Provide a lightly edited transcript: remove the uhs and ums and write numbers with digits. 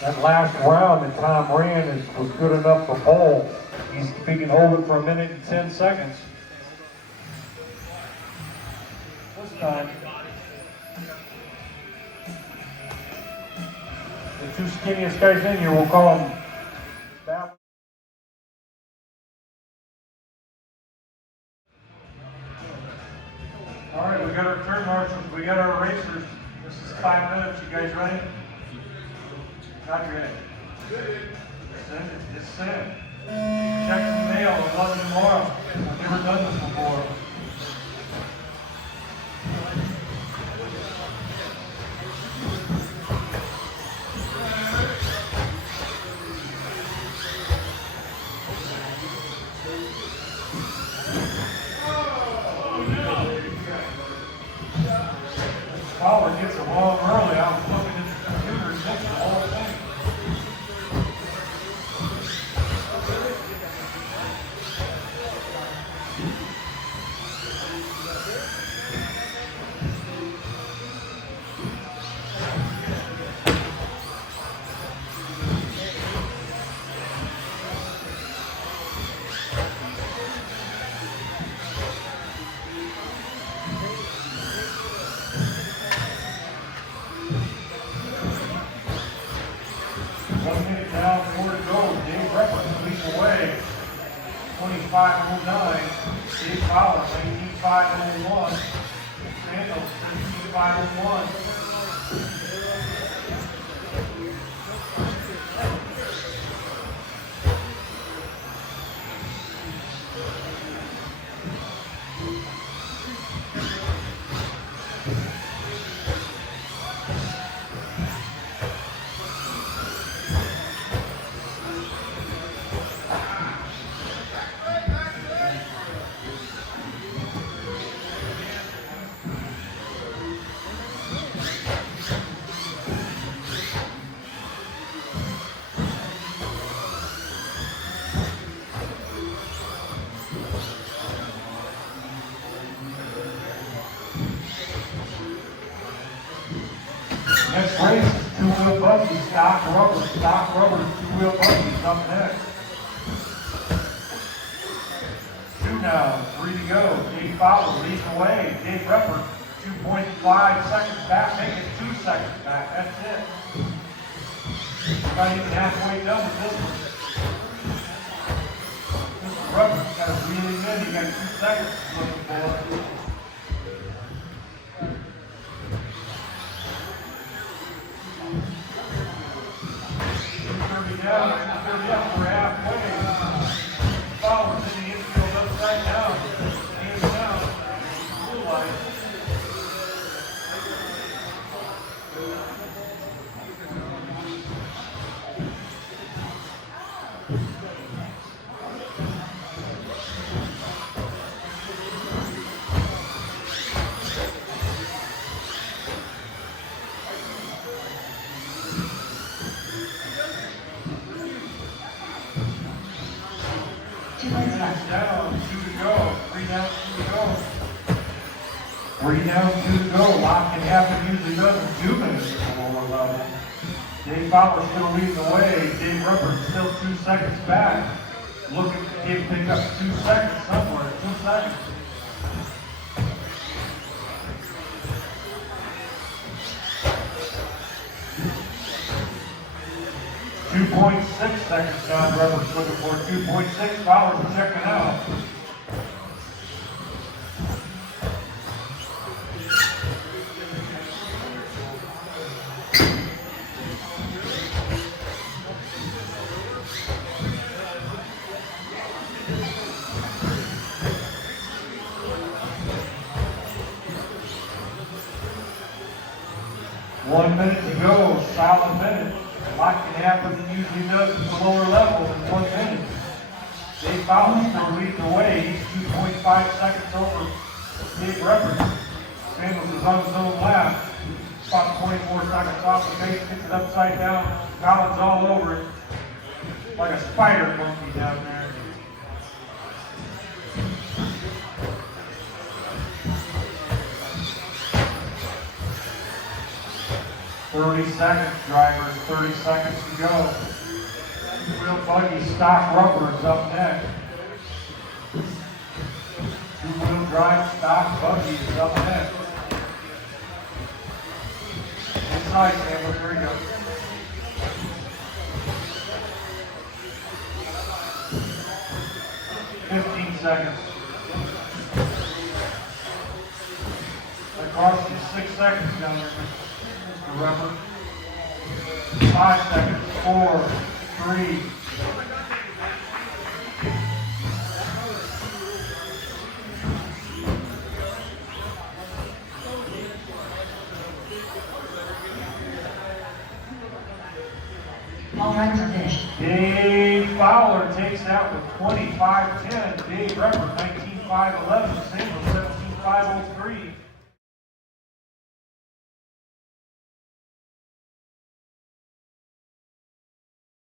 That last round that Tom ran was good enough for pole. If he can hold it for 1 minute and 10 seconds. This time, the two skinniest guys in here, we'll call them that. All right, we got our turn marshals, we got our racers. This is 5 minutes. You guys ready? Not ready. Send it. Just send. Check the mail. 11 tomorrow. I've never done this before. Fowler gets it wrong early. I was looking at the computer and missed the whole thing. Steve Fowler, 19.501. Sandals, 19.501. 2-wheel buggy, stock rubber, 2-wheel buggy, up next. 2 now, 3 to go. Dave Fowler leads the way. Dave Repper, 2.5 seconds back, make it 2 seconds back. That's it. Not even halfway done with this one. Mr. Repper's got it really good. He got 2 seconds looking for it. Down, we're halfway. Fowler's in the infield upside down. Hands down. Blue line. Down, 2 to go. 3 down, 2 to go. 3 down, 2 to go. Lock can happen, usually doesn't. 2 minutes at the lower level. Dave Fowler still leading the way. Dave Rupert still 2 seconds back. Looking to pick up 2 seconds somewhere. 2 seconds. .6 seconds John Roberts looking for. 2.6 Fowler's checking out. One minute to go, solid minute. A lot can happen than usually does at the lower level in 1 minute. Dave Fowler still leading the way. He's 2.5 seconds over Dave Repper. Sandals is on his own lap. About 24 seconds off the pace, gets it upside down. Collins all over it. Like a spider monkey down there. 30 seconds, drivers, 30 seconds to go. Two-wheel buggy stock rubber is up next. Two-wheel drive stock buggy is up next. Inside, Campbell, here we go. Seconds. That cost you 6 seconds down there, Mr. Rubber. 5 seconds. 4, 3. All runs are finished. Dave Fowler takes that with 25-10. Dave Rubber, 19-5-11. Samuel, 17-5-03.